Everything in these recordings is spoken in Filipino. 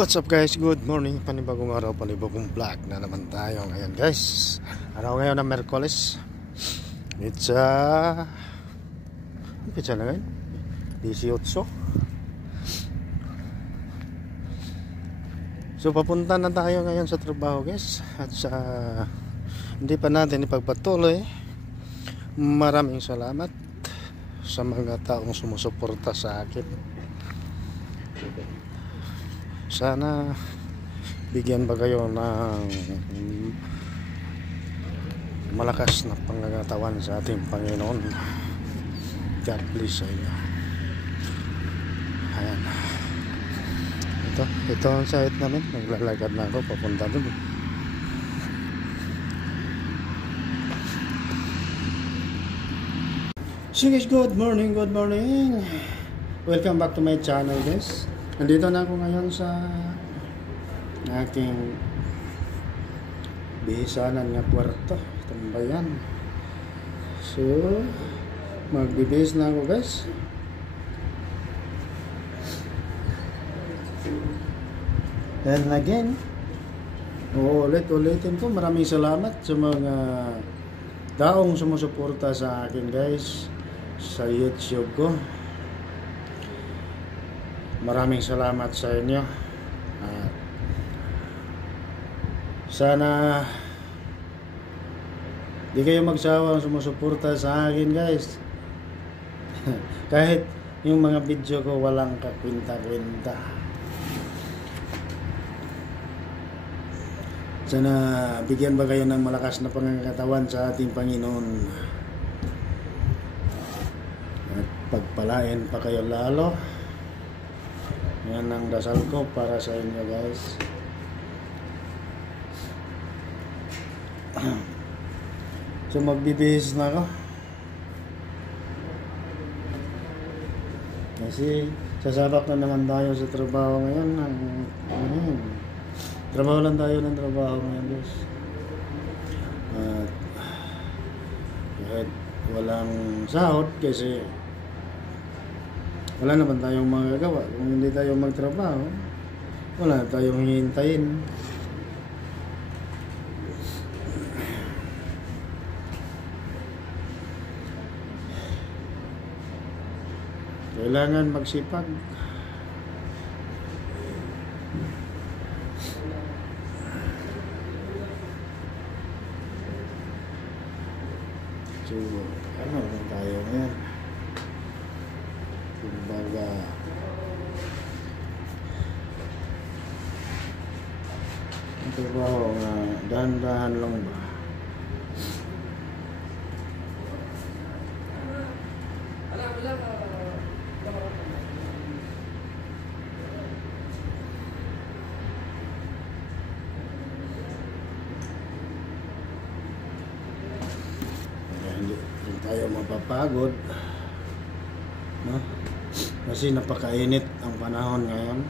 What's up guys? Good morning. Panibagong araw, panibagong vlog na naman tayo ngayon guys. Araw ngayon na Merkulis. Pizza na ngayon 18. So papunta na tayo ngayon sa trabaho guys. At sa hindi pa natin ipagpatuloy, maraming salamat sa mga taong sumusuporta sa akin. Sana bigyan ba kayo ng malakas na pangangatawan sa ating Panginoon. God bless sa inyo. Ayan. Ito ang site namin. Naglalakad na ako papunta doon. So guys, good morning. Welcome back to my channel guys. Nandito na ako ngayon sa aking bihisanan nga kwarto, tambayan. So magbibihis na ako guys. And again, ulitin ko, maraming salamat sa mga taong sumusuporta sa akin guys sa YouTube ko. Maraming salamat sa inyo. Sana di kayo magsawang sumusuporta sa akin guys. Kahit yung mga video ko walang kakwinta-kwinta. Sana bigyan ba kayo ng malakas na pangangatawan sa ating Panginoon. At pagpalain pa kayo lalo. Yan ang dasal ko para sa inyo guys. So magbibihis na ako. Kasi sasabak na naman tayo sa trabaho ngayon. Trabaho lang tayo ng trabaho ngayon guys. At kahit walang sahod kasi wala naman tayong magagawa. Kung hindi tayo magtrabaho, wala tayong hihintayin. Kailangan magsipag. So, ano lang tayo ngayon? Kumbaga ang trabaho nga dahan-dahan lang ba? Hindi tayo mapapagod, no? Kasi napakainit ang panahon ngayon.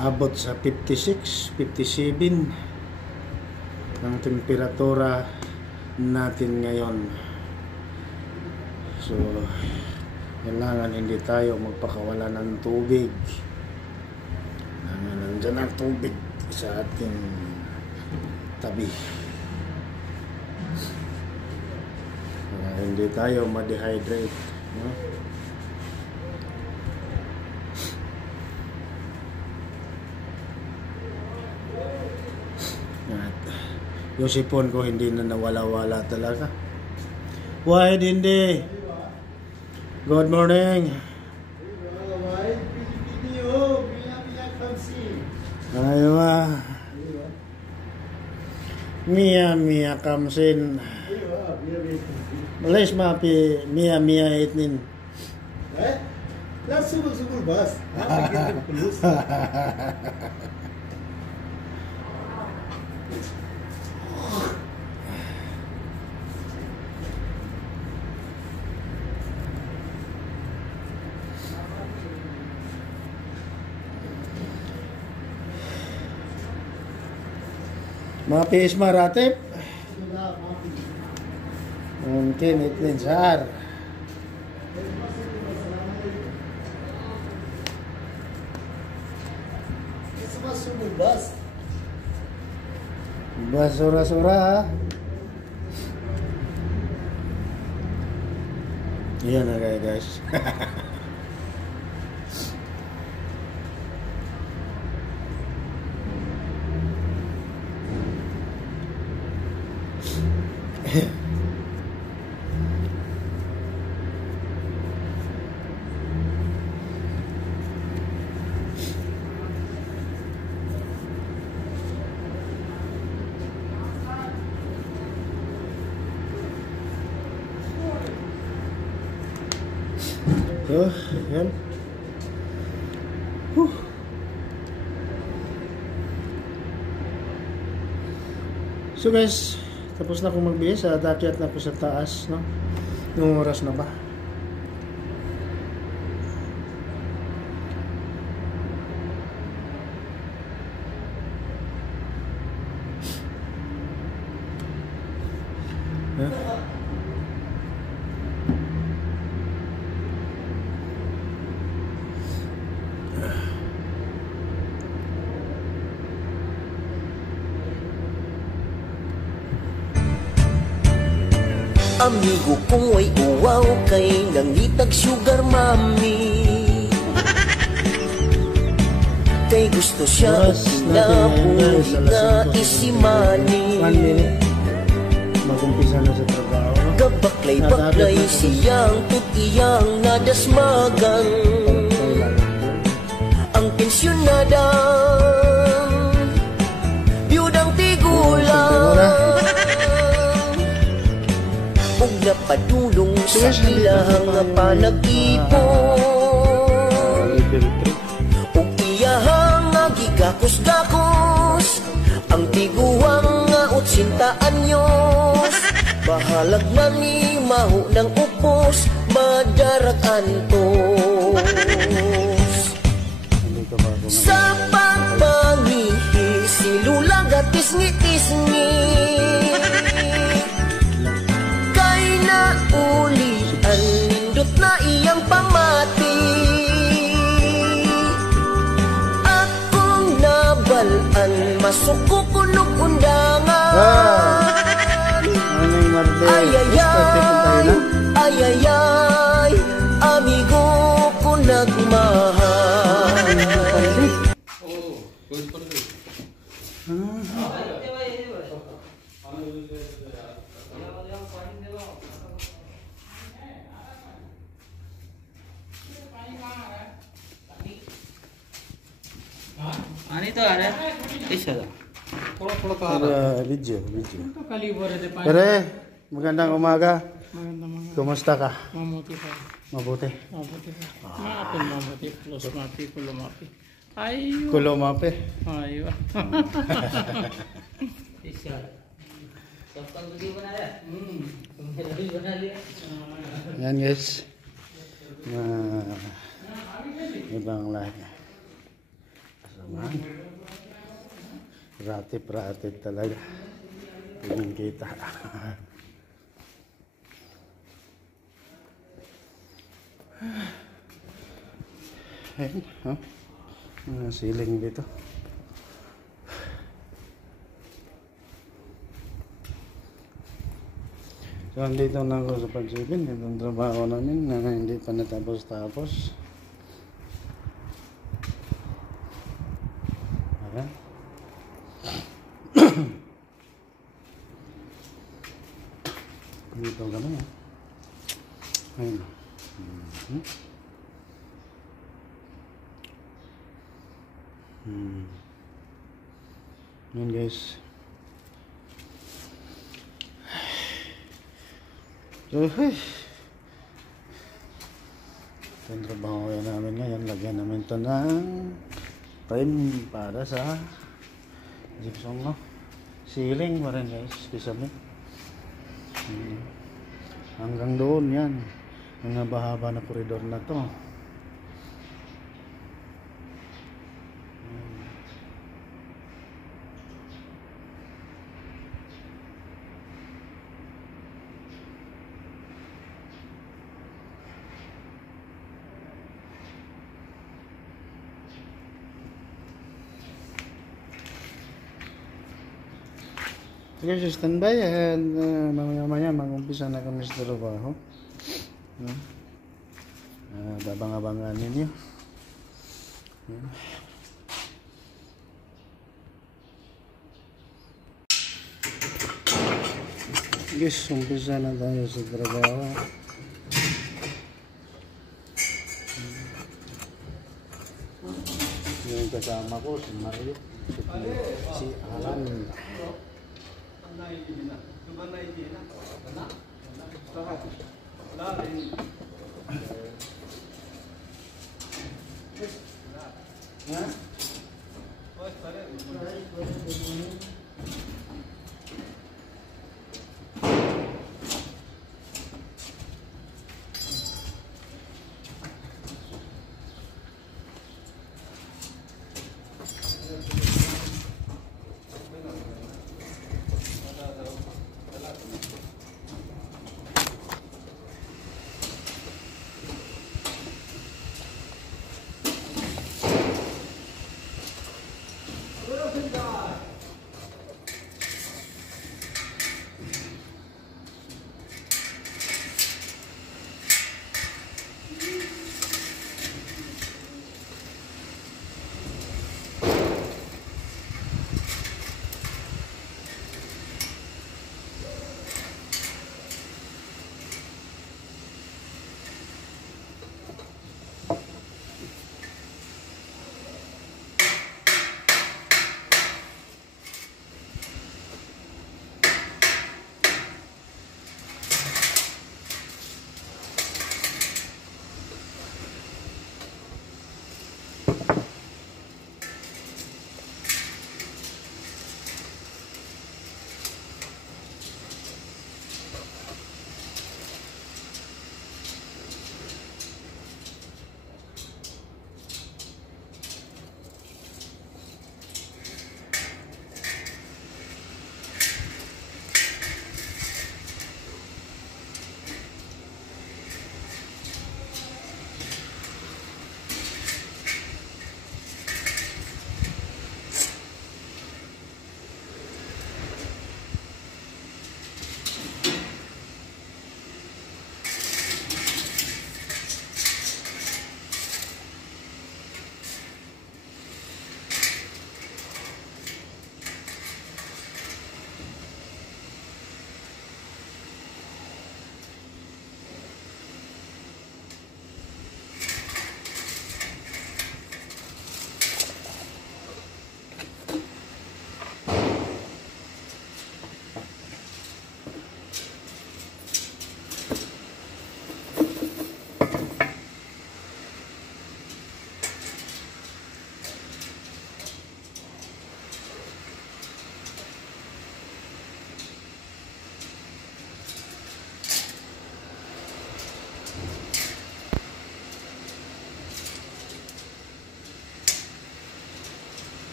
Abot sa 56, 57 ang temperatura natin ngayon. So kailangan hindi tayo magpakawala ng tubig. Nandiyan ang tubig sa ating tabi para hindi tayo ma-dehydrate, no? Yung sipon ko hindi na nawala-wala talaga. Why hindi? Good morning. Aywa. Mia kamsin. Malaysia mapi mia itnin. That's super bus. Mapi ismaratip. Mungkin itnin sar. Basura-sura ha. Yan na guys. So, yan. So guys, tapos na akong magbihis. Dakyat na po sa taas, no? Nung oras na ba? Huh? Amigo kong ay uwaw kay nangitag sugar mommy. Kay gusto siya kinabuhi nga isimani. 1 minute. Mag-umpisa na sa trabaho. Kapaklay-paklay siyang tutiyang nadasmagan. Ang pensyonadang biyudang tigulang ug napadulong sa ilahang panag-ipon ug iyahang gigakos-gakos ang tiguang nga 80 anyos. Bahalag na ni maho ng upos madarag antos. Sa pagpangihi silula gatis-ngitis-ngi uli ang nindot na iyang pamati. Akong nabalan masuko kunong undangan. Ayayay, ayayay, amigo ko nagmahal. Ano ito, Are? Isa lang. Video. Pare, magandang umaga. Kumusta ka? Mamuti pa. Mabuti. Mabuti pa. Maapin mamuti. Plus mapi, kulumapi. Ayo. Kulomape. Ayo. Isa. Tapos hindi mo na yan. Hindi mo na yan. Yan guys. Ibang lahi. Kasama. Ratip talaga. Tingin kita. Ayan, oh. Mga siling dito. So, andito na ako sa pagsipin. Itong trabaho namin na hindi pa natapos-tapos. Ayan. Dito kami. Ayun. Ayan guys. So, itong trabaho namin ngayon, lagyan namin ito ng frame para sa gypsum, no? Ceiling pa rin guys, kisame. Hanggang doon yan, ang nabahaba na koridor na to. Sige, so standby at mamaya-maya mag-umpisa na kami sa trabaho. Babang-abangan ninyo. Guys, umpisa na tayo sa trabaho. Yung kasama ko, si Mario, si Alan.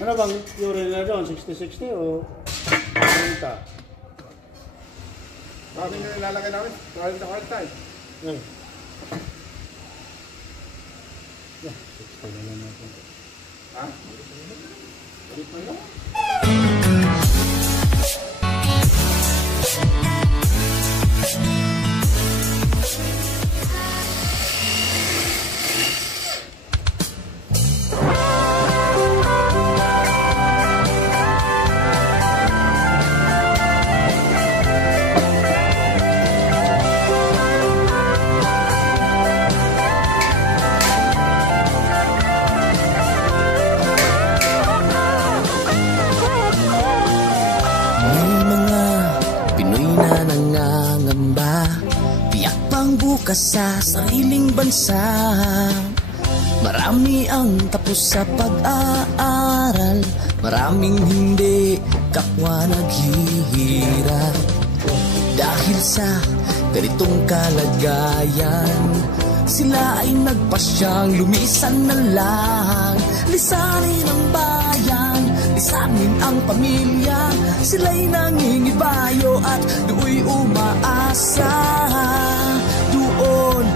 Ano bang urine na doon? 60-60 o 40? Kami na nilalagay namin, 40-40 eh. Eh. Yeah, 60 na lang natin. Ha? Ulit mo yun? sariling bansa. Marami ang tapos sa pag-aaral, maraming hindi kapwa naghihirap. Dahil sa ganitong kalagayan, sila ay nagpasyang lumisan na lang. Lisanin ang bayan, lisanin ang pamilya. Sila'y nangingibayo at do'y umaasa. Doon,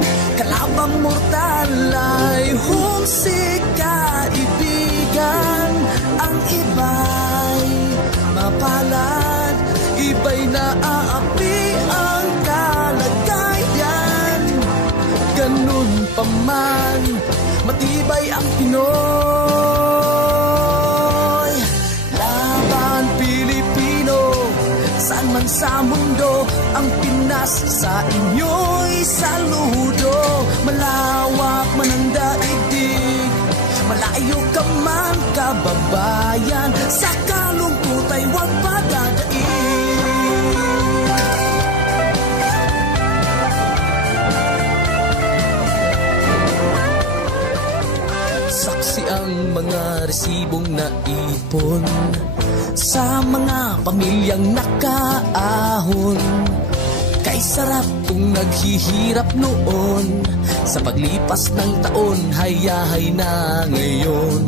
kalabang mortal ay humsik kaibigan. Ang iba'y mapalad, iba'y naaapi ang kalagayan. Ganun pa man, matibay ang Pinoy. Laban Pilipino, saan man sa mundo, ang Pinas sa inyo'y saludo. Malawak man ang daigdig, malayo ka man kababayan, sa kalungkot ay huwag padadaig. Saksi ang mga resibong naipon sa mga pamilyang nakaahon. Kay sarap kung naghihirap noon, sa paglipas ng taon, hayahay na ngayon.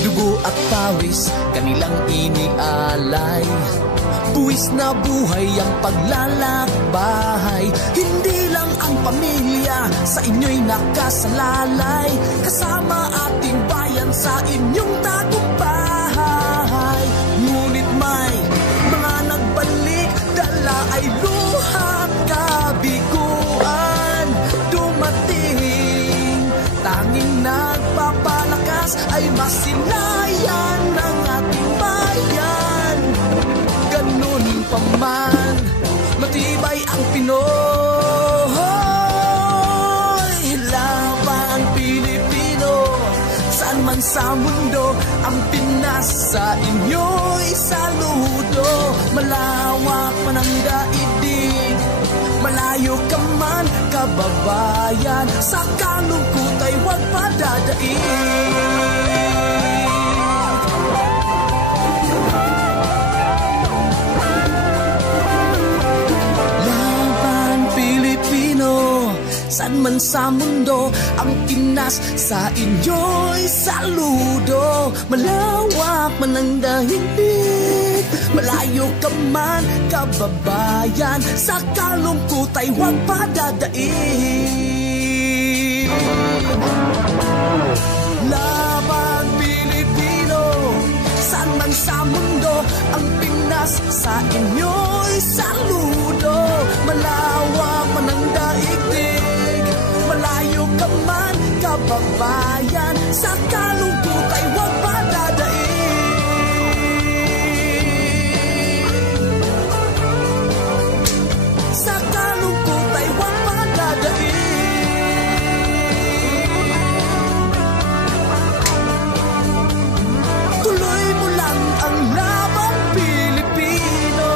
Dugo at pawis, kanilang inialay, buwis na buhay ang paglalakbay. Hindi lang ang pamilya sa inyo'y nakasalalay, kasama ating bayan sa inyong tagumpay. Ngunit may mga nagbalik, dala ay luhat kabiguan. Dumating, tanging nagpapalakas ay masilayan ng ating bayan. Ganun pa man, matibay ang Pinoy. Laban Pilipino, saan man sa mundo, ang Pinas sa inyo'y saludo. Malawak man ang daigdig, malayo ka man kababayan, sa kalungkot ay huwag padadaig. Saan man sa mundo, ang Pinas sa inyo'y saludo. Malawak man ang daigdig, malayo ka man kababayan, sa kalungkot ay huwag padadaig. Laban Pilipino, saan man sa mundo, ang Pinas sa inyo'y saludo. Malawak man ang daigdig, malayo ka man kababayan, sa kalungkot ay huwag padadaig. Sa kalungkot ay huwag padadaig. Tuloy mo lang ang laban Pilipino.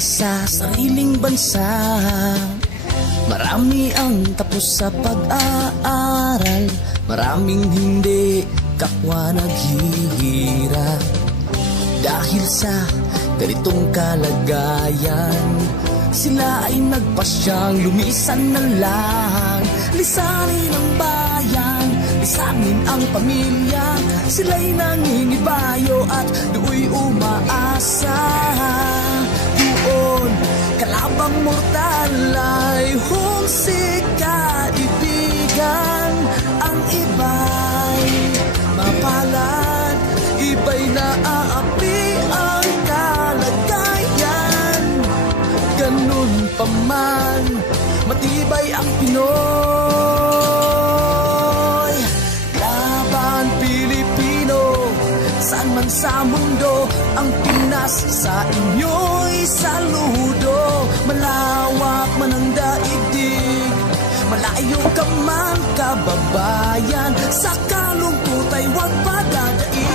Sa sariling bansa, marami ang tapos sa pag-aaral, maraming hindi kapwa naghihirap. Dahil sa ganitong kalagayan, sila ay nagpasyang lumisan na lang. Lisanin ang bayan, Isanin ang pamilya, sila'y nangingibayo at do'y umaasa. Doon, kalabang mortal ay humsik kaibigan. Ang iba'y mapalad, iba'y naaapi ang kalagayan. Ganun pa man, matibay ang Pinoy. Laban Pilipino, saan man sa mundo, ang Pinas sa inyo'y saludo. Malawak man ang daigdig, malayo ka man kababayan, sa kalungkot ay huwag padadaig.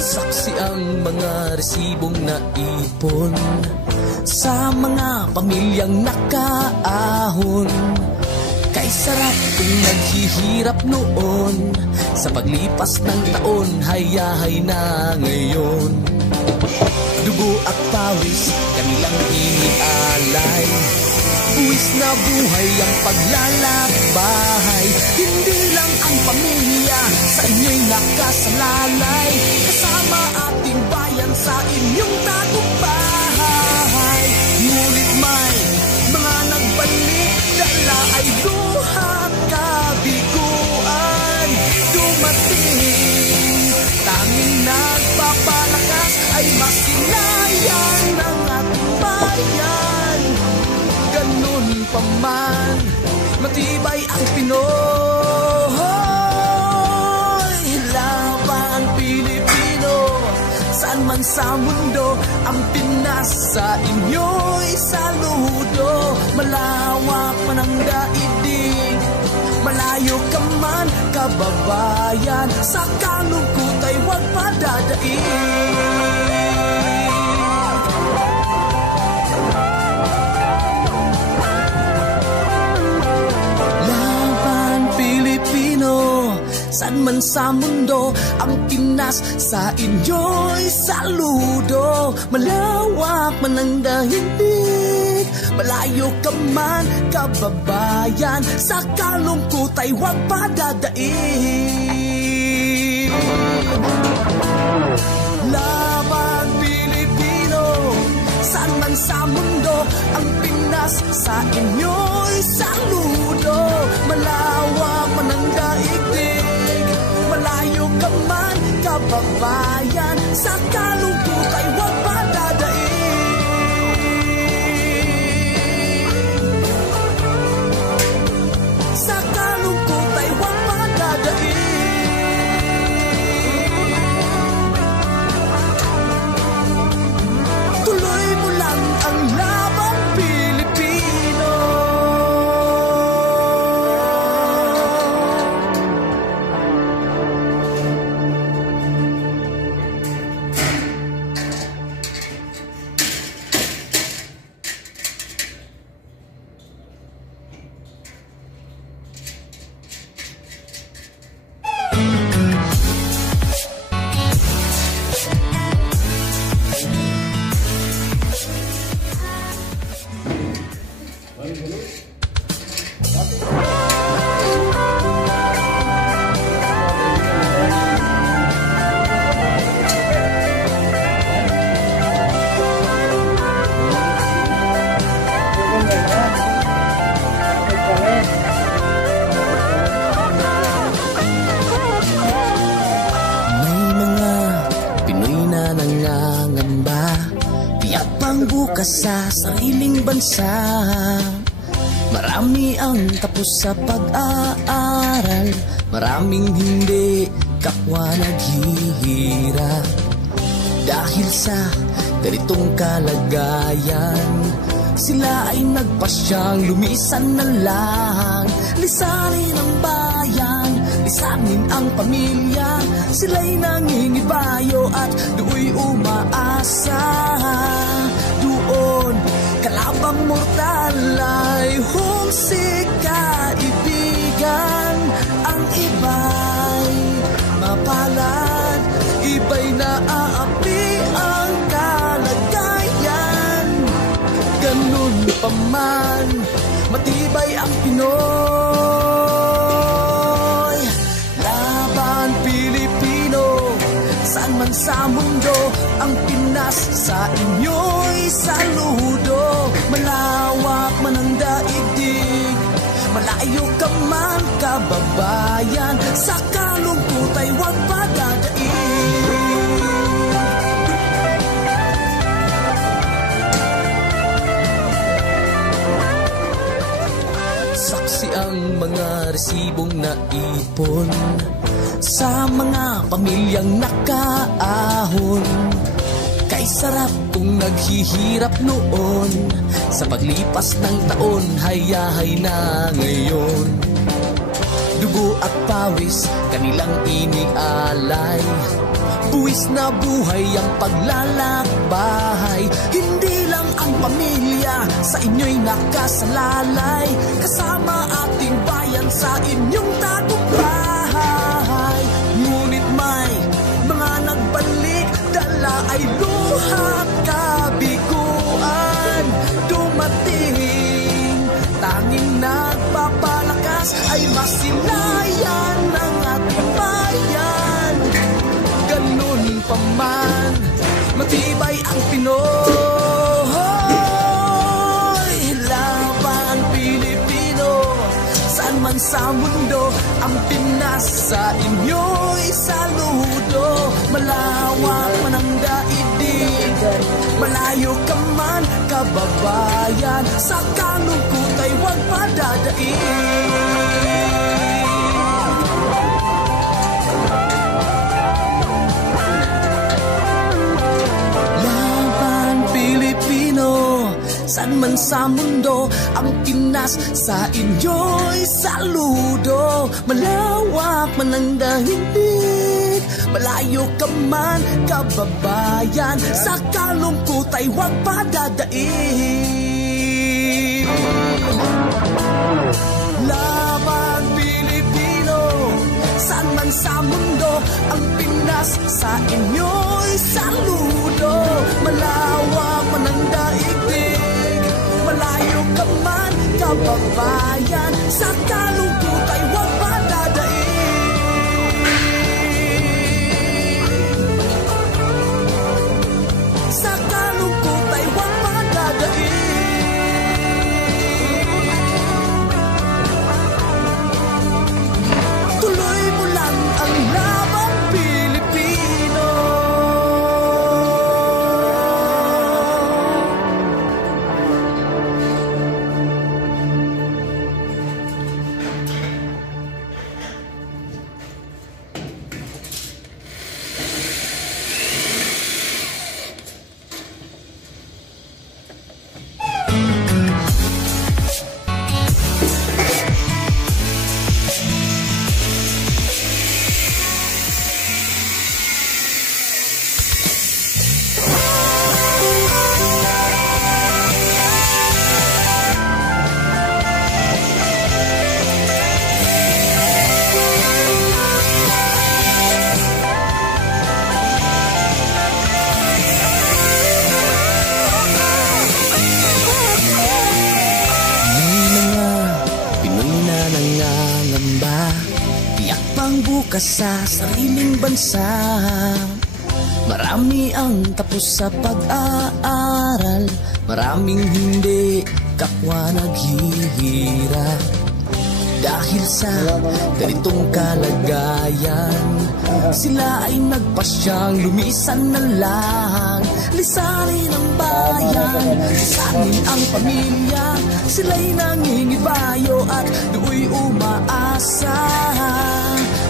Saksi ang mga resibong naipon sa mga pamilyang nakaahon. Kay sarap kung naghihirap noon, sa paglipas ng taon, hayahay na ngayon. Dugo at pawis, kanilang inialay, buwis na buhay ang paglalakbay. Hindi lang ang pamilya sa inyo'y nakasalalay, kasama ating bayan sa inyong tagumpay. Ngunit may mga nagbalik, dala ay luha kabiguan. Dumating, tanging nagpapalakas ay masilayan ng ating bayan. Ganun pa man, matibay ang Pinoy. Laban Pilipino, saan man sa mundo, ang Pinas sa inyo'y saludo. Malawak man ang daigdig, malayo ka man kababayan, sa kalungkot ay huwag padadaig. Saan man sa mundo, ang Pinas sa inyo'y saludo. Malawak man ang daigdig, malayo ka man kababayan, sa kalungkot ay huwag padadaig. Laban Pilipino, saan man sa mundo, ang Pinas sa inyo'y saludo. Malawak man ang daigdig, malayo ka man kababayan, sa kalungkot ay huwag padadaig. Sa kalungkot ay huwag padadaig. Tuloy mo lang ang laban Pilipino. Sa sariling bansa, marami ang tapos sa pag-aaral, maraming hindi kapwa naghihirap. Dahil sa ganitong kalagayan, sila ay nagpasyang lumisan na lang. Lisanin ang bayan, lisanin ang pamilya, sila'y nangingibayo at do'y umaasa. Doon, kalabang mortal ay humsik kaibigan. Ang iba'y mapalad, iba'y naaapi ang kalagayan. Ganun pa man, matibay ang Pinoy. Laban Pilipino, saan man sa mundo, ang Pinas sa inyo'y saludo. Malawak man ang daigdig, malayo ka man kababayan, sa kalungkot ay huwag padadaig. Saksi ang mga resibong naipon sa mga pamilyang nakaahon. Kay sarap kung naghihirap noon, sa paglipas ng taon, hayahay na ngayon. Dugo at pawis, kanilang inialay, buwis na buhay ang paglalakbay. Hindi lang ang pamilya sa inyo'y nakasalalay, kasama ating bayan sa inyong tagumpay. Ngunit may mga nagbalik, dala ay luhat kabiguan. Dumating, tanging nagpapalakas ay masilayan ng ating bayan. Ganun pa man, matibay ang Pinoy. Laban Pilipino, saan man sa mundo, ang Pinas sa inyo'y saludo. Malawak man ang daigdig, malayo ka man kababayan, sa kalungkot ay huwag padadaig. Saan man sa mundo, ang Pinas sa inyo'y saludo. Malawak man ang daigdig, malayo ka man kababayan, sa kalungkot ay huwag padadaig. Laban Pilipino, saan man sa mundo, ang Pinas sa inyo'y saludo. Malawak man ang daigdig, malayo ka man kababayan, sa kalungkot ay huwag padadaig. Sa kalungkot ay huwag padadaig. Tuloy mo lang ang laban Pilipino. Sa sariling bansa, marami ang tapos sa pag-aaral, maraming hindi kapwa naghihirap. Dahil sa ganitong kalagayan, sila ay nagpasyang lumisan na lang. Lisanin ang bayan, lisanin ang pamilya, sila'y nangingibayo at do'y umaasa.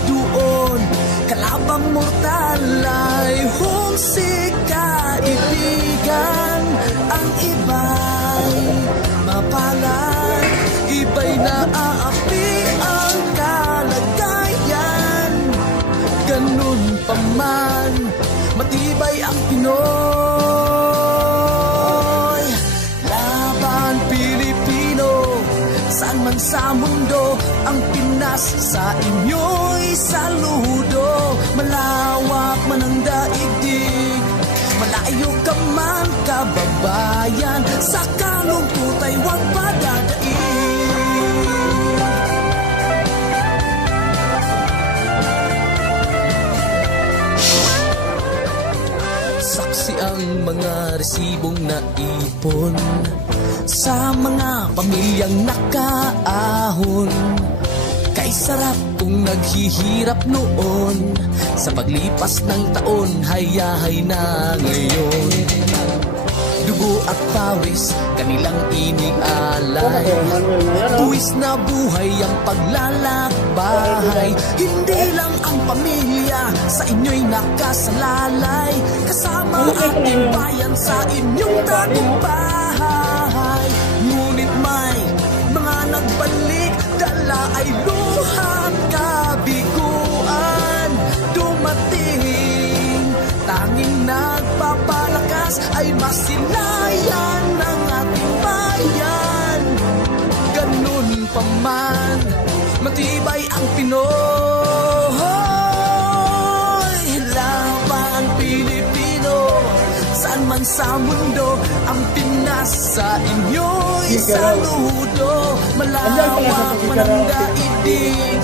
Doon, kalabang mortal ay humsik kaibigan. Ang iba'y mapalan, iba'y naaapi ang kalagayan. Ganun pa man, matibay ang Pinoy. Laban Pilipino, saan man sa mundo, ang Pinas sa inyo'y saludo. Malawak man ang daigdig, malayo ka man kababayan, sa kalungkot ay huwag padadaig. Saksi ang mga resibong naipon sa mga pamilyang nakaahon. Kay sarap kung naghihirap noon, sa paglipas ng taon, hayahay na ngayon. Dugo at pawis, kanilang inialay, buwis na buhay ang paglalakbay. Hindi lang ang pamilya sa inyo'y nakasalalay, kasama ating bayan sa inyong tagumpay. Ngunit may mga nagbalik, dala ay luhat kabiguan. Dumating, tanging nagpapalakas ay masilayan ng ating bayan. Ganun pa man, matibay ang Pinoy. Laban Pilipino, saan man sa mundo, ang Pinas sa inyo'y saludo. Malawak man ang daigdig,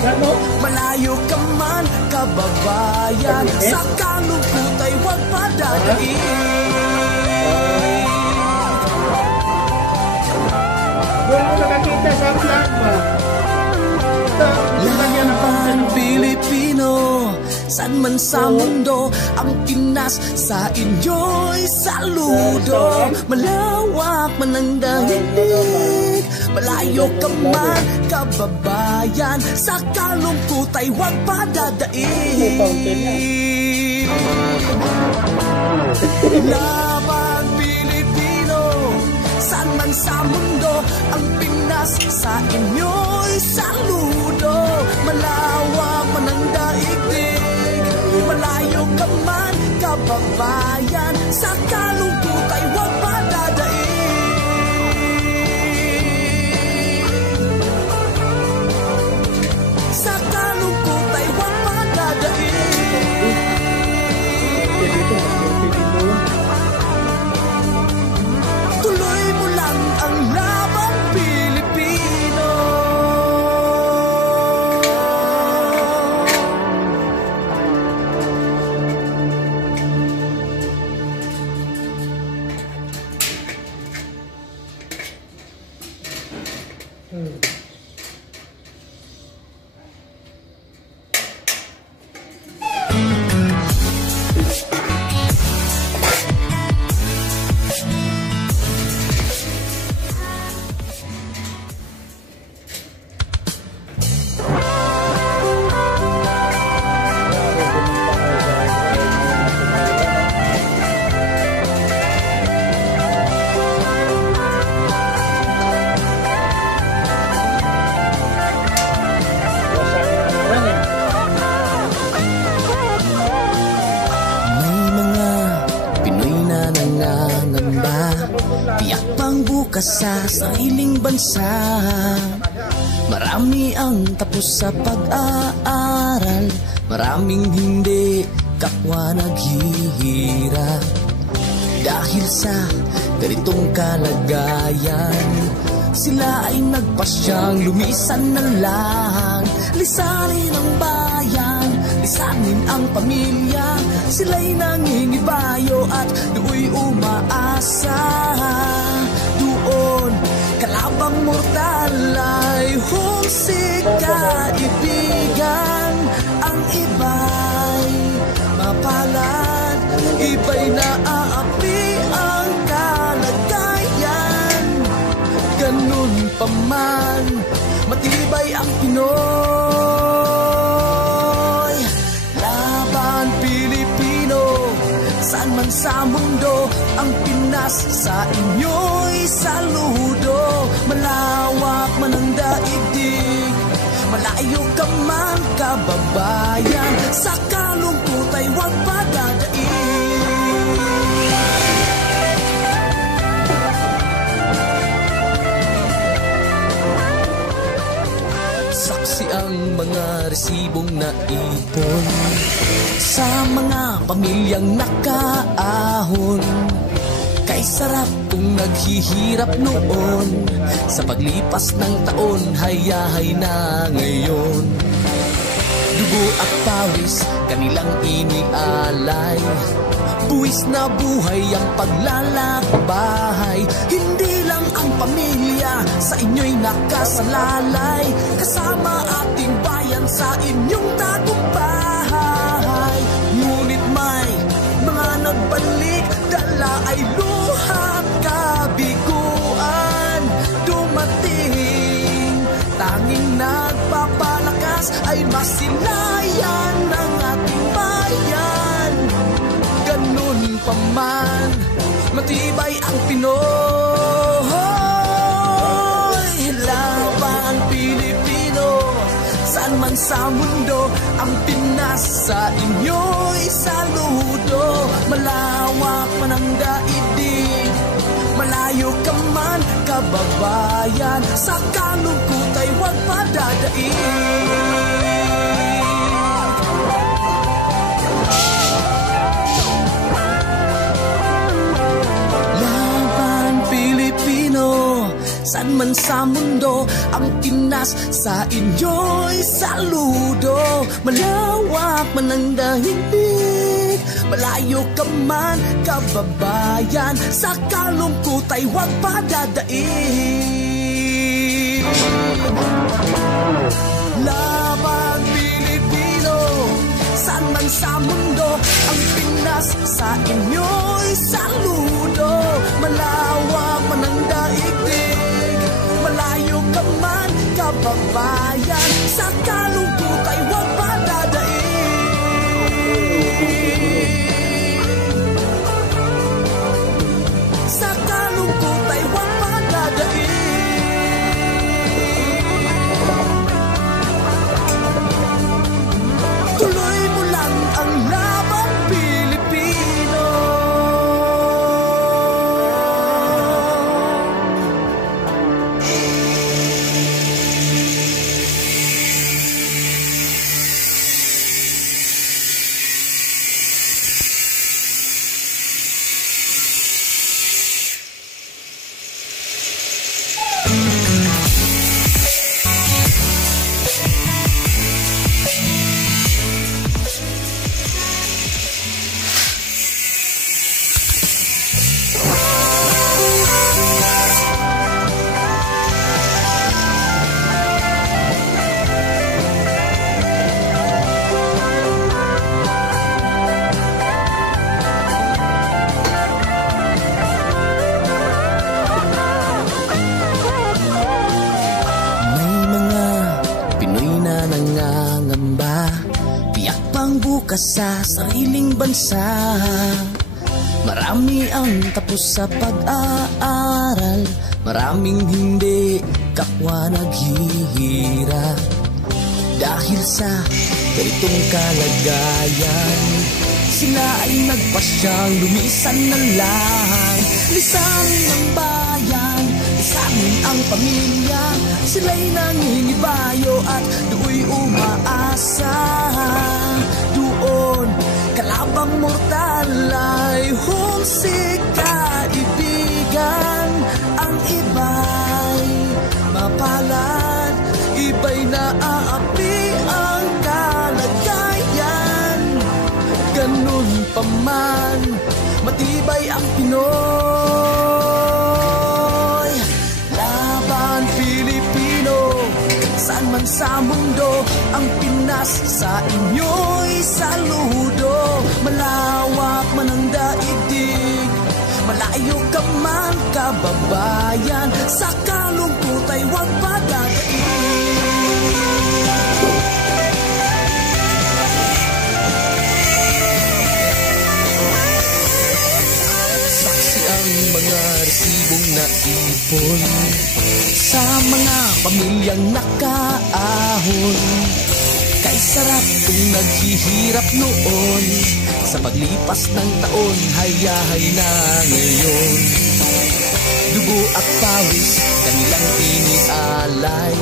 malayo ka man kababayan, sa kalungkot ay huwag padadaig. Doon ako nakakita sa vlog ba? Laban Pilipino, saan man sa mundo, ang Pinas sa inyo'y saludo. Malawak man ang daigdig, malayo ka man kababayan, sa kalungkot ay huwag padadaig. Laban Pilipino, saan man sa mundo, ang Pinas sa inyo'y saludo. Malawak man ang daigdig, malayo ka man kababayan, sa kalungkot ay huwag padadaig. Sa kalungkot ay huwag padadaig. Tuloy mo lang ang laban Pilipino. Sa sariling bansa, marami ang tapos sa pag-aaral, maraming hindi kapwa naghihirap. Dahil sa ganitong kalagayan, sila ay nagpasyang lumisan na lang. Lisanin ang bayan, lisanin ang pamilya, sila'y nangingibayo at do'y umaasa. Doon, kalabang mortal ay humsik kaibigan. Ang iba'y mapalad, iba'y naaapi ang kalagayan. Ganun pa man, matibay ang Pinoy. Laban Pilipino, saan man sa mundo, ang Pinas sa inyo'y saludo. Malawak man ang daigdig, malayo ka man kababayan, sa kalungkot ay huwag padadaig. Saksi ang mga resibong naipon sa mga pamilyang nakaahon. Kay sarap kung naghihirap noon, sa paglipas ng taon, hayahay na ngayon. Dugo at pawis, kanilang inialay, buwis na buhay ang paglalakbay. Hindi lang ang pamilya sa inyo'y nakasalalay, kasama ating bayan sa inyong tagumpay. Ngunit may mga nagbalik, dala ay luhat kabiguan. Dumating, tanging nagpapalakas ay masilayan ng ating bayan. Ganun pa man, matibay ang Pinoy. Laban Pilipino, saan man sa mundo, ang Pinas sa inyo'y saludo. Malawak man ang daigdig, malayo ka man kababayan, sa kalungkot ay huwag padadaig. Saan man sa mundo, ang Pinas sa inyo'y saludo. Malawak man ang daigdig, malayo ka man kababayan, sa kalungkot ay huwag padadaig. Laban Pilipino, saan man sa mundo, ang Pinas sa inyo'y saludo. Malawak man ang daigdig, malayo ka man kababayan, sa kalungkot ay huwag padadaig. Sa kalungkot ay huwag padadaig. Tuloy mo lang ang laban Pilipino. Sa sariling bansa, marami ang tapos sa pag-aaral, maraming hindi kapwa naghihirap. Dahil sa ganitong kalagayan, sila ay nagpasyang lumisan ng lang. Lisan ng bayan, lisanin ang pamilya, sila'y nangingibayo at do'y umaasa. Doon, kalabang mortal ay humsik kaibigan. Ang iba'y mapalad, iba'y naaapi ang kalagayan. Ganun pa man, matibay ang Pinoy. Laban Pilipino, saan man sa mundo, ang Pinas sa inyo'y saludo. Malawak man ang daigdig, malayo ka man kababayan, sa kalungkot ay huwag padadaig. Saksi ang mga resibong naipon sa mga pamilyang nakaahon. Kay sarap kung naghihirap noon, sa paglipas ng taon, hayahay na ngayon. Dugo at pawis, kanilang inialay,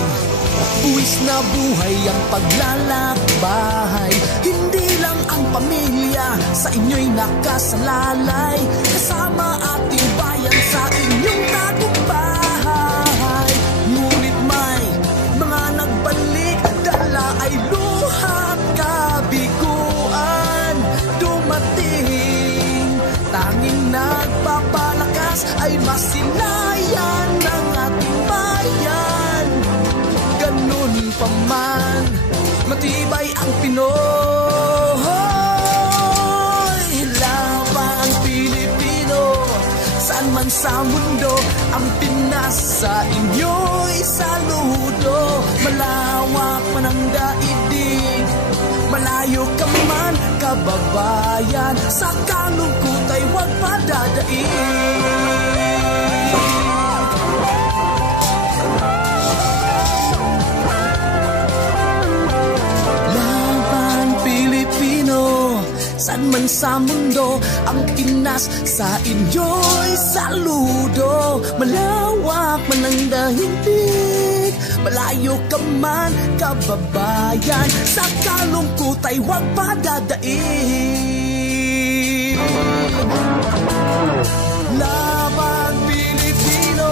Buwis na buhay ang paglalakbay. Hindi lang ang pamilya sa inyo'y nakasalalay. Kasama ating bayan sa inyong tagumpay. Ngunit may mga nagbalik, dala ay luha, kabiguan. Dumating, tanging nagpapalakas ay masilayan ng ating bayan. Ganun pa man, matibay ang Pinoy. Laban Pilipino, saan man sa mundo, ang Pinas sa inyo'y saludo. Malawak man ang daigdig, malayo ka man kababayan, sa kalungkot ay huwag padadaig. Saan man sa mundo, ang Pinas sa inyo'y saludo. Malawak man ang daigdig, malayo ka man kababayan, sa kalungkot ay huwag padadaig. Laban Pilipino,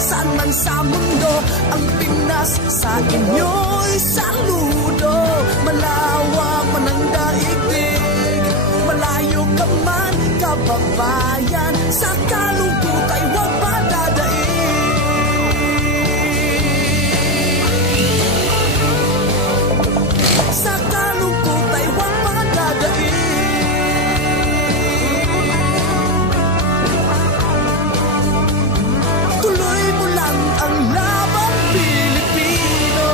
saan man sa mundo, ang Pinas sa inyo'y saludo. Malawak man ang daigdig, malayo ka man kababayan, sa kalungkot ay huwag padadaig. Sa kalungkot ay huwag padadaig. Tuloy mo lang ang laban Pilipino.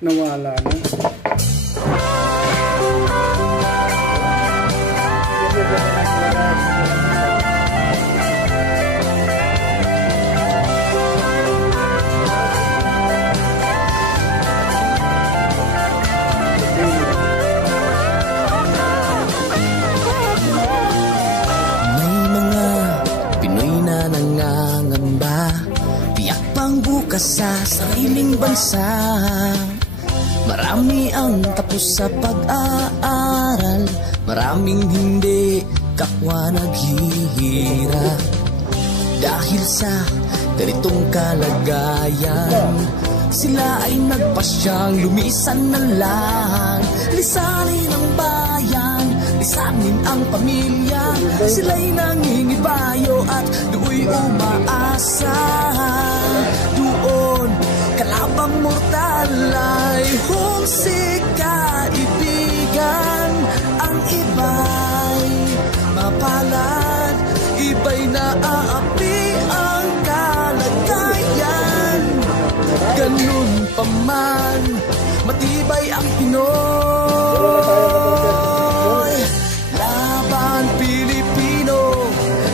Nawala na. Sa sariling bansa, marami ang tapos sa pag-aaral, maraming hindi kapwa naghihirap. Dahil sa ganitong kalagayan, sila ay nagpasyang lumisan na lang. Lisanin ang bayan, lisanin ang pamilya, sila'y nangingibayo at do'y umaasa. Doon, kalabang mortal ay humsik kaibigan. Ang iba'y mapalad, iba'y naaapi ang kalagayan. Ganun pa man, matibay ang Pinoy. Laban Pilipino,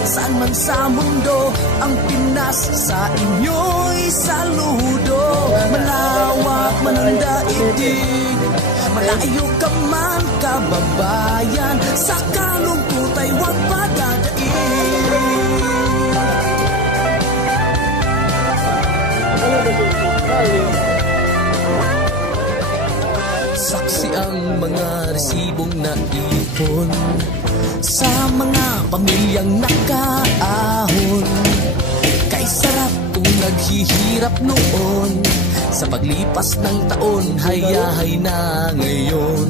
saan man sa mundo, ang Pinas sa inyo'y saludo. Malawak man ang daigdig, malayo ka man kababayan, sa kalungkot ay huwag padadaig. Saksi ang mga resibong naipon sa mga pamilyang nakaahon. Kay sarap kung naghihirap noon, sa paglipas ng taon, hayahay na ngayon.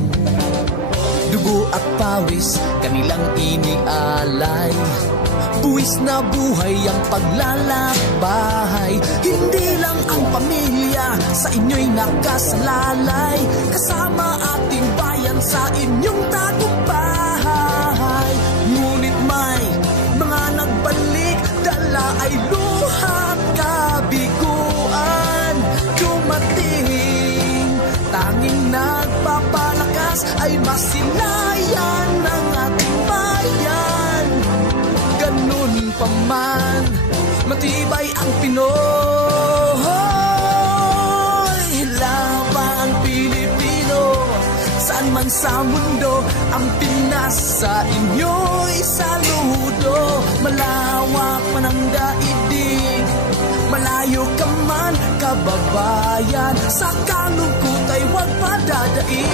Dugo at pawis, kanilang inialay, buwis na buhay ang paglalakbay. Hindi lang ang pamilya sa inyo'y nakasalalay, kasama ating bayan sa inyong tagumpay. Ngunit may mga nagbalik, dala ay luha, kabiguan. Dumating, mapalakas ay masilayan ng ating bayan. Ganun pa man, matibay ang Pinoy. Laban Pilipino, saan man sa mundo, ang Pinas sa inyo'y saludo. Malawak man ang daigdig, malayo ka man kababayan, sa kalungkot ay huwag padadaig.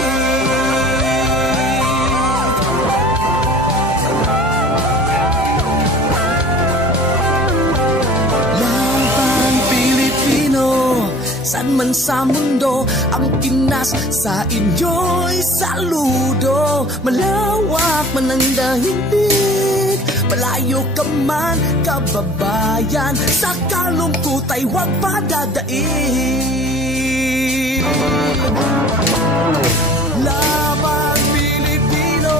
Laban Pilipino, saan man sa mundo, ang Pinas sa inyo'y saludo. Malawak man ang daigdig, malayo ka man kababayan, sa kalungkot ay huwag padadaig. Laban Pilipino,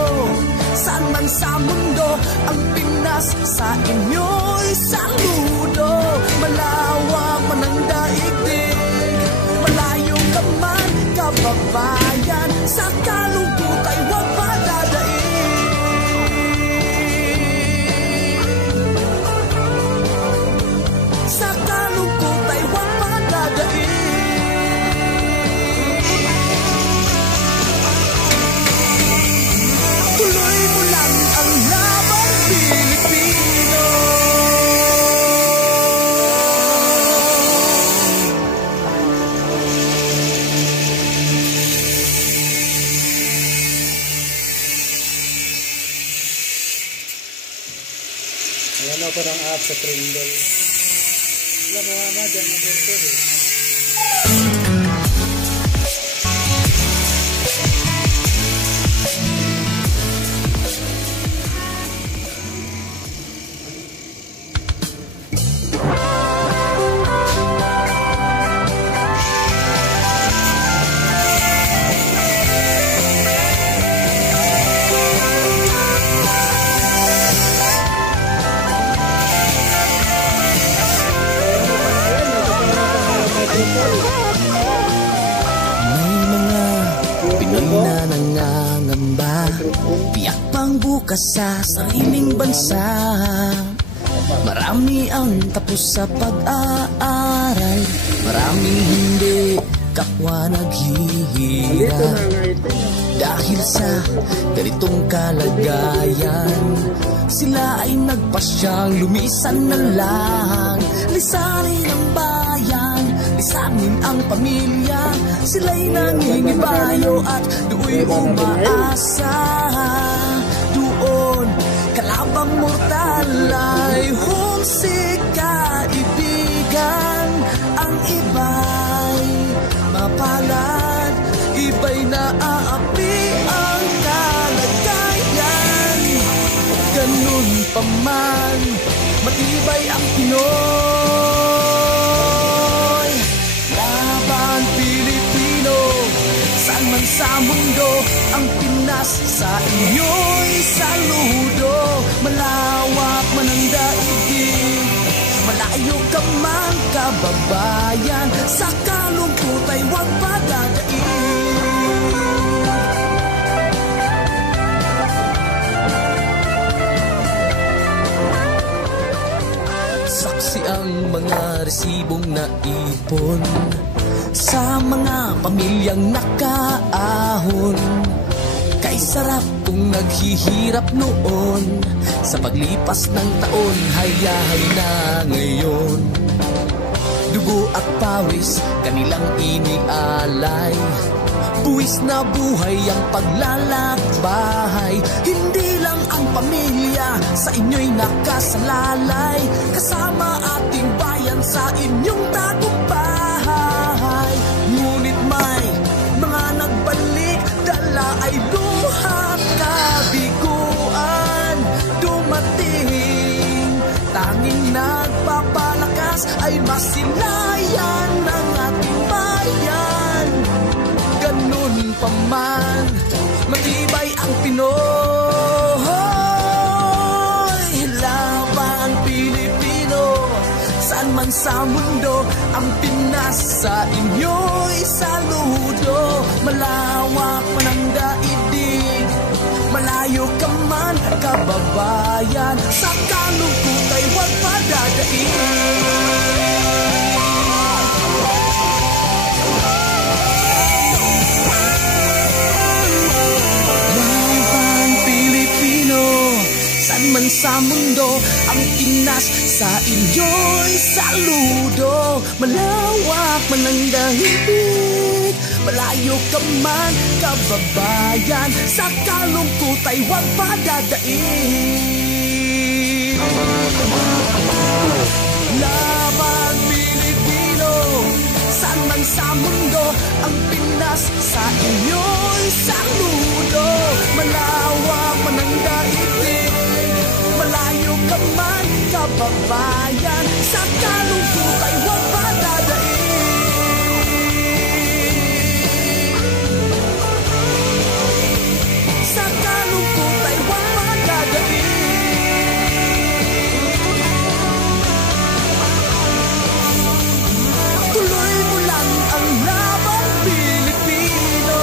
saan man sa mundo, ang Pinas sa inyo'y saludo. Malawak man ang daigdig, malayo ka man kababayan, sa kalungkot ay huwag padadaig. Sa kalungkot ay huwag padadaig. Tuloy mo lang ang laban Pilipino. Ayan ako ng app sa Trindle. Wala mawama dyan ang porter eh. Tiyak pang bukas sa sariling bansa. Marami ang tapos sa pag-aaral, maraming hindi kapwa naghihirap. Dahil sa ganitong kalagayan, sila ay nagpasyang lumisan na lang. Lisanin ang bayan, lisanin ang pamilya, sila'y nangingibayo at do'y umaasa. Doon, kalabang mortal ay homesick kaibigan. Ang iba'y mapalad, iba'y naaapi ang kalagayan. Ganun pa man, matibay ang Pinoy. Laban Pilipino, saan man sa mundo, ang Pinas sa inyo'y saludo. Malawak man ang daigdig, malayo ka man kababayan, sa kalungkot ay huwag padadaig. Saksi ang mga resibong naipon sa mga pamilyang nakaahon. Kay sarap kung naghihirap noon, sa paglipas ng taon, hayahay na ngayon. Dugo at pawis, kanilang inialay, buwis na buhay ang paglalakbay. Hindi lang ang pamilya sa inyo'y nakasalalay, kasama ating bayan sa inyong tagumpay. Ngunit may mga nagbalik, dala ay luha kabiguan. Dumating, tanging nagpapalakas ay masilayan ng ating bayan. Ganun pa man, matibay ang Pinoy. Laban Pilipino, saan man sa mundo, ang Pinas sa inyo'y saludo. Malawak man ang daigdig, kababayan. Sa kalungkot ay huwag padadaig. Saan man sa mundo ang Pinas, sa inyo'y saludo. Malawak man ang daigdig, malayo ka man kababayan. Sa kalungkot ay huwag padadaig. Laban Pilipino, saan man sa mundo ang Pinas, sa inyo'y saludo. Malawak man ang daigdig, malayo ka man kababayan. Sa kalungkot ay huwag padadaig. Sa kalungkot ay huwag padadaig. Tuloy mo lang ang laban Pilipino.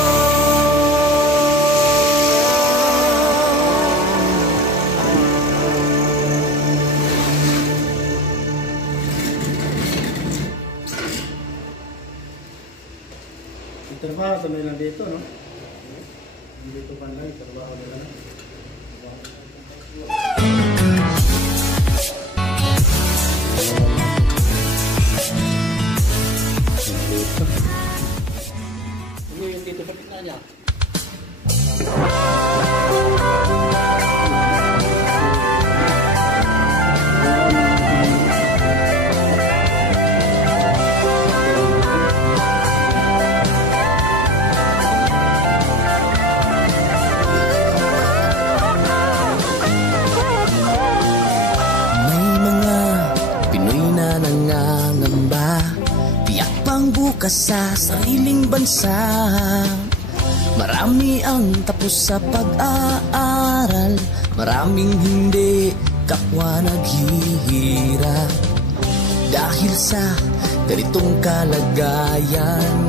Trabaho tuloy lang dito, no? Dito pa lang, trabaho nila lang. Yung dito sa gitna niya. Bukas sa sariling bansa, marami ang tapos sa pag-aaral, maraming hindi kapwa naghihirap. Dahil sa ganitong kalagayan,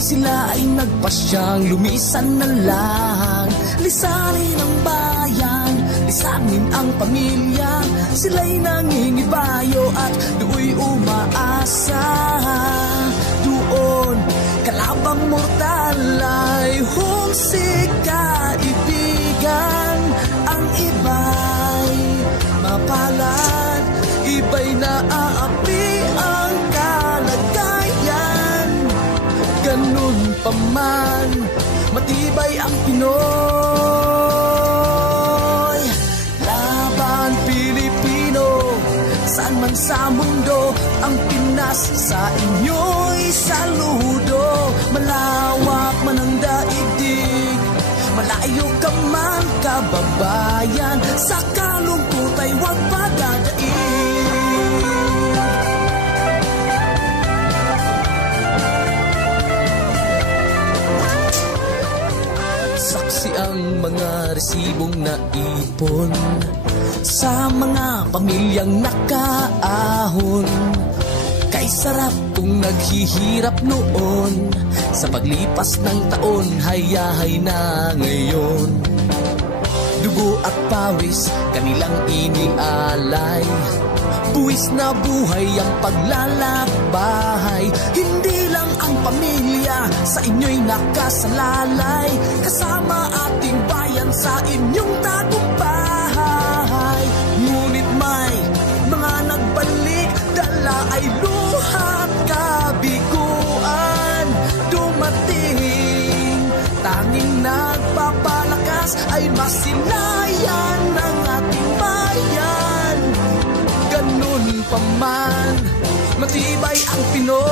sila ay nagpasyang lumisan na lang. Lisanin ang bayan, lisanin ang pamilya, sila'y nangingibayo at do'y umaasa. Doon, kalabang mortal ay humsik kaibigan. Ang iba'y mapalad, iba'y naaapi ang kalagayan. Ganun pa man, matibay ang Pinoy. Laban Pilipino, saan man sa mundo ang Pinas, sa inyo'y saludo. Malawak man ang daigdig, malayo ka man kababayan. Sa kalungkot ay huwag padadaig. Saksi ang mga resibong naipon sa mga pamilyang nakaahon. Kay sarap kung naghihirap noon, sa paglipas ng taon, hayahay na ngayon. Dugo at pawis, kanilang inialay, buwis na buhay ang paglalakbay. Hindi lang ang pamilya sa inyo'y nakasalalay, kasama ating bayan sa inyong tagumpay. Ngunit may mga nagbalik, dala ay luhat kabiguan. Dumating, tanging nagpapalakas ay masilayan ng ating bayan. Ganun pa man, matibay ang Pinoy.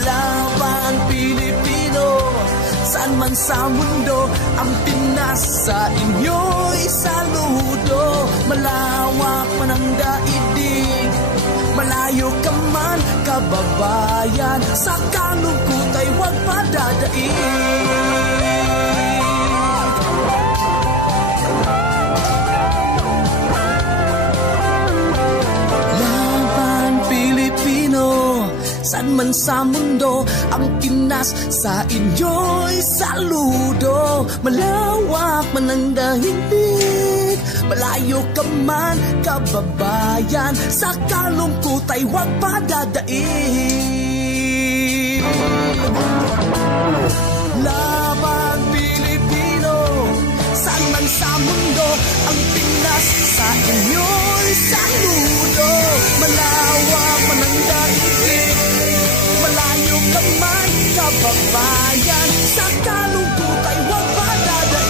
Laban Pilipino, saan man sa mundo ang Pinas, sa inyo'y saludo. Malawak man ang daigdig, malayo ka man kababayan. Sa kalungkot ay huwag padadaig. Saan man sa mundo ang Pinas, sa inyo'y saludo. Malawak man ang daigdig, malayo ka man kababayan, sa kalungkot ay huwag padadaig. Laban Pilipino, saan man sa mundo ang Pinas, sa inyo'y saludo. Malawak man ang daigdig, malayo ka man kababayan, sa kalungkot ay huwag padadaig.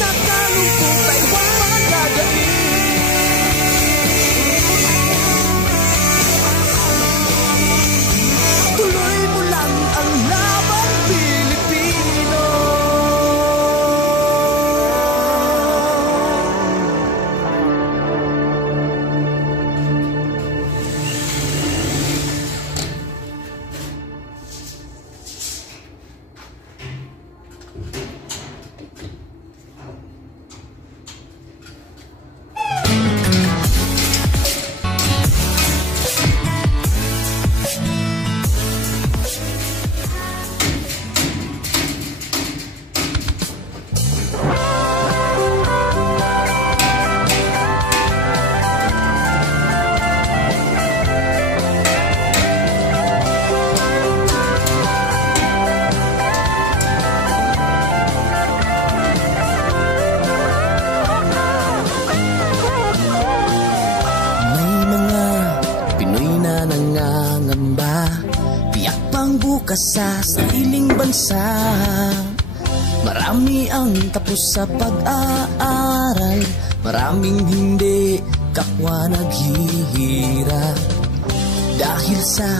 Sa kalungkot ay huwag padadaig. Tuloy mo lang ang laban Pilipino. Sa sariling bansa, marami ang tapos sa pag-aaral, maraming hindi kapwa naghihirap. Dahil sa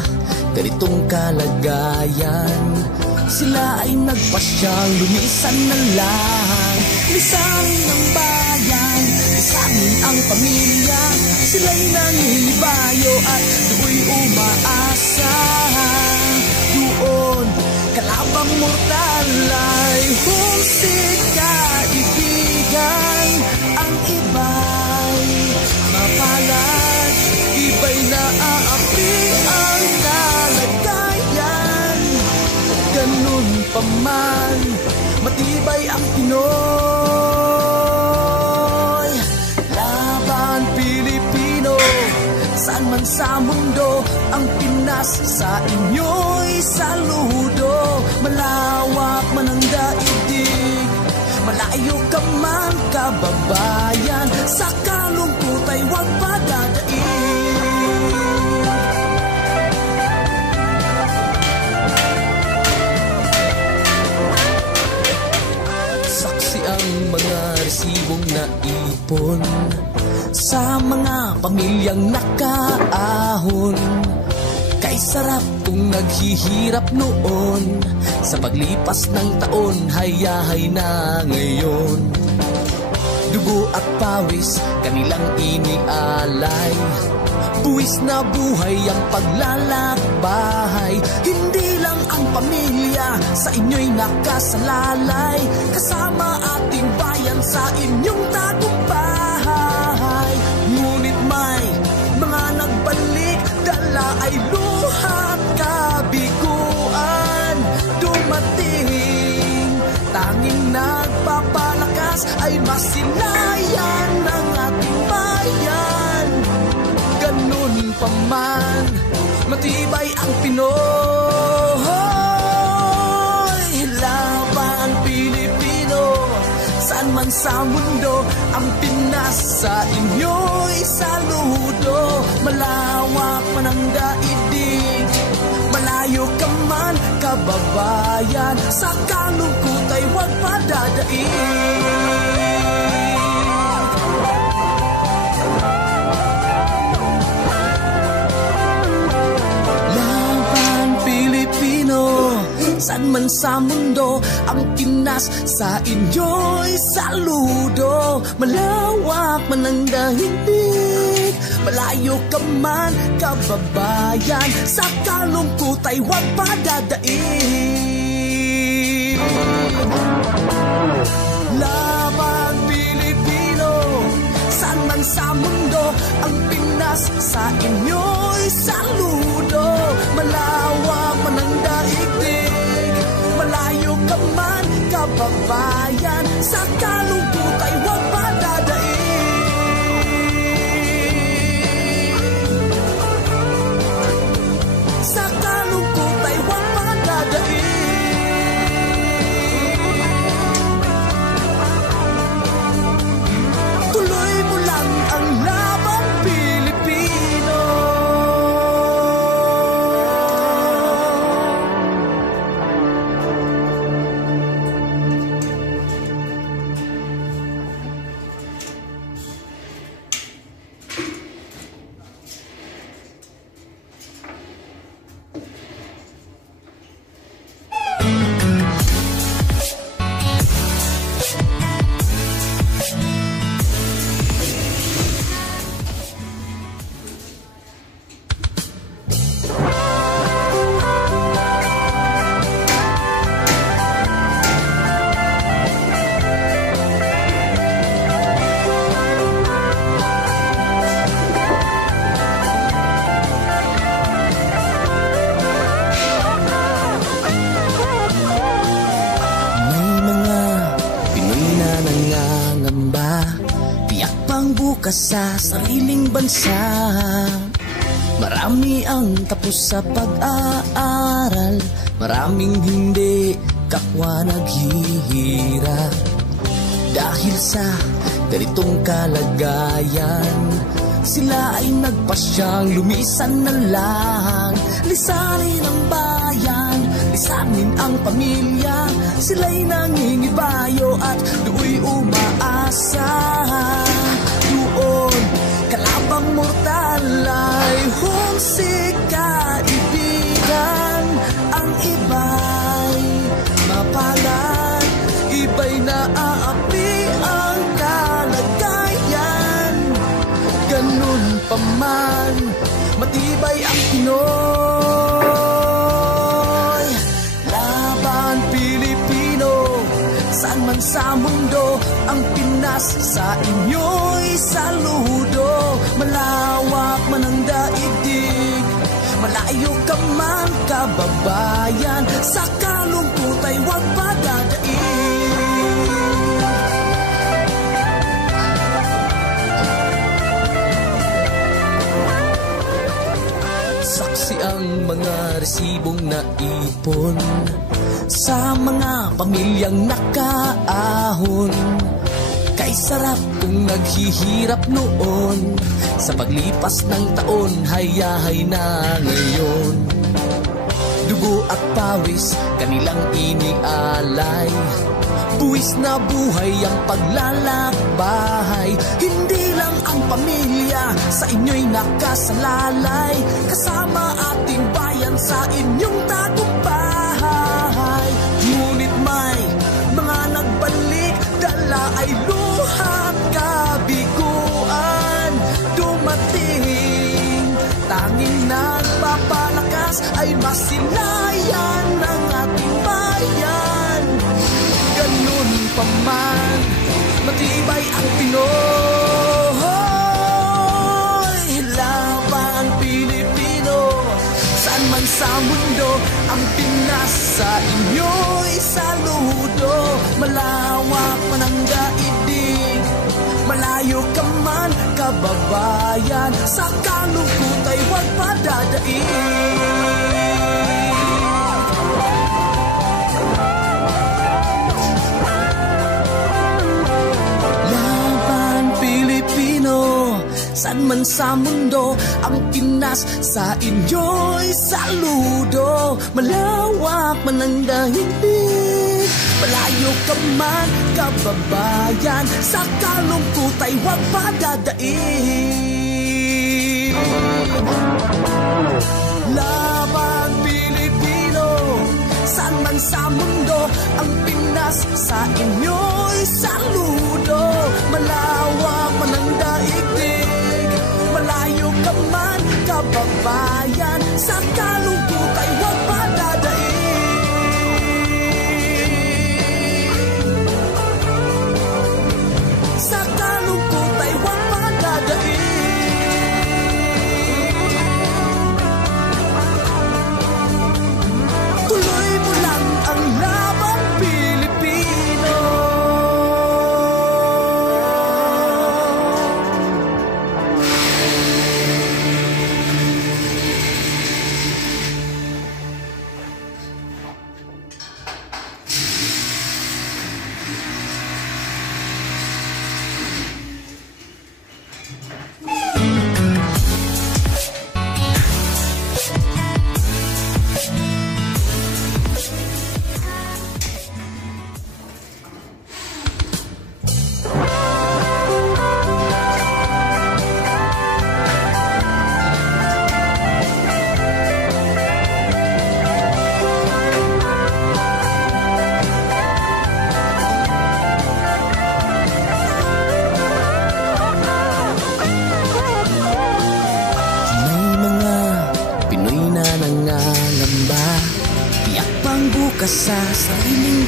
ganitong kalagayan, sila ay nagpasyang lumisan na lang. Lisanin ang bayan, lisanin ang pamilya, sila'y naninibayo at do'y umaasa. Doon, kalabang mortal ay humsik kaibigan. Ang iba'y mapalad, iba'y naaapi ang kalagayan. Ganun pa man, matibay ang Pinoy. Laban Pilipino, saan man sa mundo ang Pinas, sa inyo'y saludo. Malawak man ang daigdig, malayo ka man kababayan, sa kalungkot ay huwag padadaig. Saksi ang mga resibong naipon sa mga pamilyang nakaahon. Kay sarap kung naghihirap noon, sa paglipas ng taon, hayahay na ngayon. Dugo at pawis, kanilang inialay, buwis na buhay ang paglalakbay. Hindi lang ang pamilya sa inyo'y nakasalalay, kasama ating bayan sa inyong tagumpay. Ngunit may mga nagbalik, dala ay luhat kabiguan. Dumating, tanging nagpapalakas ay masilayan ng ating bayan. Ganun pa man, matibay ang Pinoy. Laban Pilipino, saan man sa mundo ang Pinas, sa inyo'y saludo. Malawak man ang daigdig, malayo ka man kababayan, sa kalungkot ay huwag padadaig. Laban Pilipino, saan man sa mundo ang Pinas, sa inyo'y saludo. Malawak man ang daigdig, malayo ka man kababayan, sa kalungkot ay huwag padadaig. Laban Pilipino, saan man man sa mundo, ang Pinas sa inyo'y saludo. Malawak man ang daigdig, malayo ka man kababayan, sa kalungkot ay huwag padadaig. Sa kalungkot ay huwag padadaig. Tuloy mo lang ang laban, Pilipino. Sa sariling bansa, marami ang tapos sa pag-aaral, maraming hindi kapwa naghihirap. Dahil sa ganitong kalagayan, sila ay nagpasyang lumisan na lang. Lisanin ang bayan, lisanin ang pamilya, sila'y nangingibayo at do'y umaasa. Doon, kalabang mortal ay humsik kaibigan. Ang iba'y mapalad, iba'y naaapi ang kalagayan. Ganun pa man, matibay ang Pinoy. Laban Pilipino, saan man sa mundo, ang Pinas sa inyo'y saludo. Malawak man ang daigdig, malayo ka man kababayan, sa kalungkot ay huwag padadaig. Saksi ang mga resibong naipon sa mga pamilyang nakaahon. Kay sarap kung naghihirap noon, sa paglipas ng taon, hayahay na ngayon. Dugo at pawis, kanilang inialay, buwis na buhay ang paglalakbay. Hindi lang ang pamilya sa inyo'y nakasalalay, kasama ating bayan sa inyong tagumpay. Ngunit may mga nagbalik, dala ay luhat kabiguan. Dumating, tanging nagpapalakas ay masilayan ng ating bayan. Ganun pa man, matibay ang Pinoy. Laban Pilipino, saan man sa mundo, ang Pinas sa inyo'y saludo. Malawak man ang daigdig, malayo ka man kababayan, sa kalungkot ay huwag padadaig. Saan man sa mundo, ang Pinas sa inyo'y saludo. Malawak man ang daigdig, malayo ka man kababayan, sa kalungkot ay huwag padadaig. Laban Pilipino, saan man sa mundo, ang Pinas sa inyo'y saludo. Malawak man ang daigdig, malayo ka man kababayan, sa kalungkot ay huwag padadaig. Sa kalungkot ay huwag padadaig.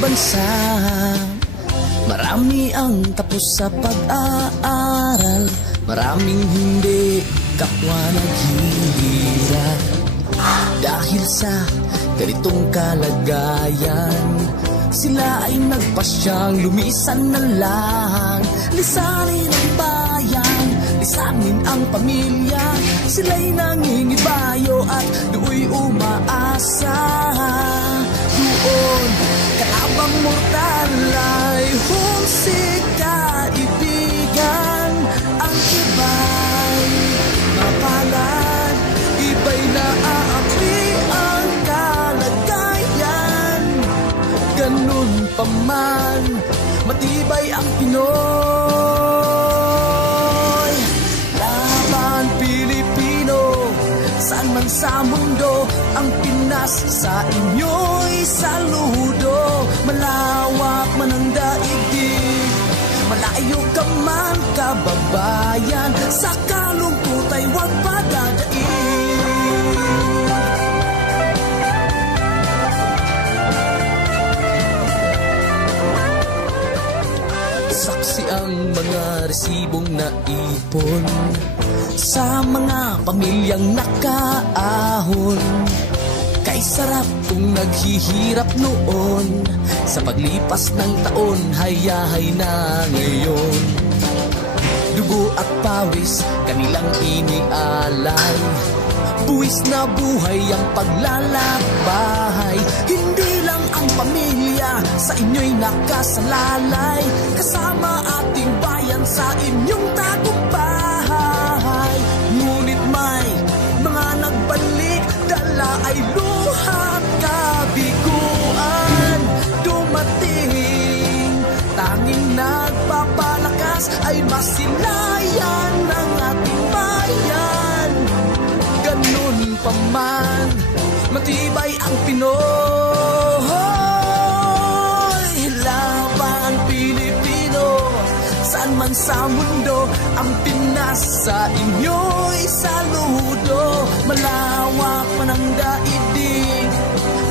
bansa. Marami ang tapos sa pag-aaral, maraming hindi kapwa naghihirap. Dahil sa ganitong kalagayan, sila ay nagpasyang lumisan na lang. Lisanin ang bayan, lisanin ang pamilya. Sila'y nangingibayo at do'y umaasa. Doon, kalabang mortal ay humsik kaibigan. Ang iba'y mapalad, iba'y naaapi ang kalagayan. Ganun pa man, matibay ang Pinoy. Laban Pilipino, saan man sa mundo, ang Pinas sa inyo'y saludo. Malawak man ang daigdig, malayo ka man kababayan, sa kalungkot ay huwag padadaig. Saksi ang mga resibong naipon sa mga pamilyang nakaahon. Kay sarap kung naghihirap noon, sa paglipas ng taon, hayahay na ngayon. Dugo at pawis, kanilang inialay, buwis na buhay ang paglalakbay. Hindi lang ang pamilya sa inyo'y nakasalalay, kasama ating bayan sa inyong tagumpay. Ngunit may mga nagbalik, dala ay luhat kabiguan. Dumating, tanging nagpapalakas ay masilayan ng ating bayan. Ganun pa man, matibay ang Pinoy. Laban Pilipino, saan man sa mundo, ang Pinas sa inyo'y saludo. Malawak man ang daigdig,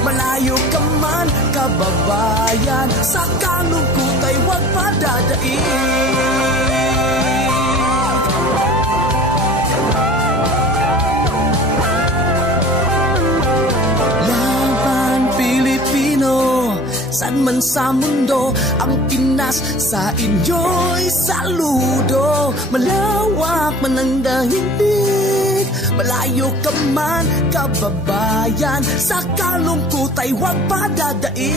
malayo ka man kababayan, sa kalungkot ay huwag padadaig. Saan man sa mundo, ang Pinas sa inyo'y saludo. Malawak man ang daigdig, malayo ka man kababayan, sa kalungkot ay huwag padadaig.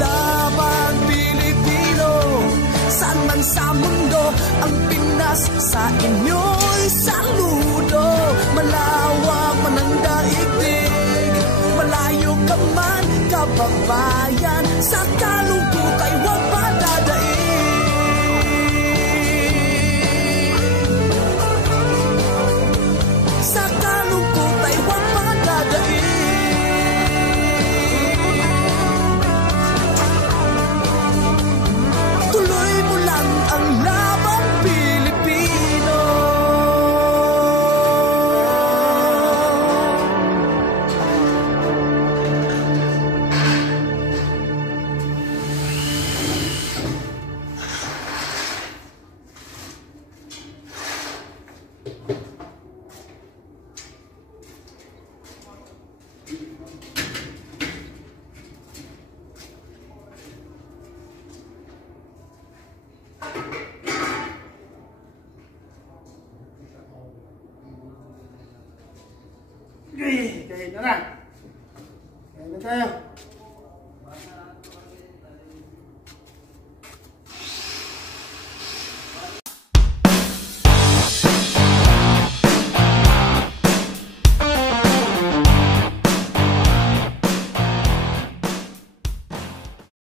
Laban Pilipino, saan man sa mundo, ang Pinas sa inyo'y saludo. Malawak man ang daigdig, malayo ka man kababayan, sa kalungkot ay huwag padadaig. Sa kalungkot ay huwag padadaig. Tuloy mo lang ang laban Pilipino. Kain na na. Kain na tayo.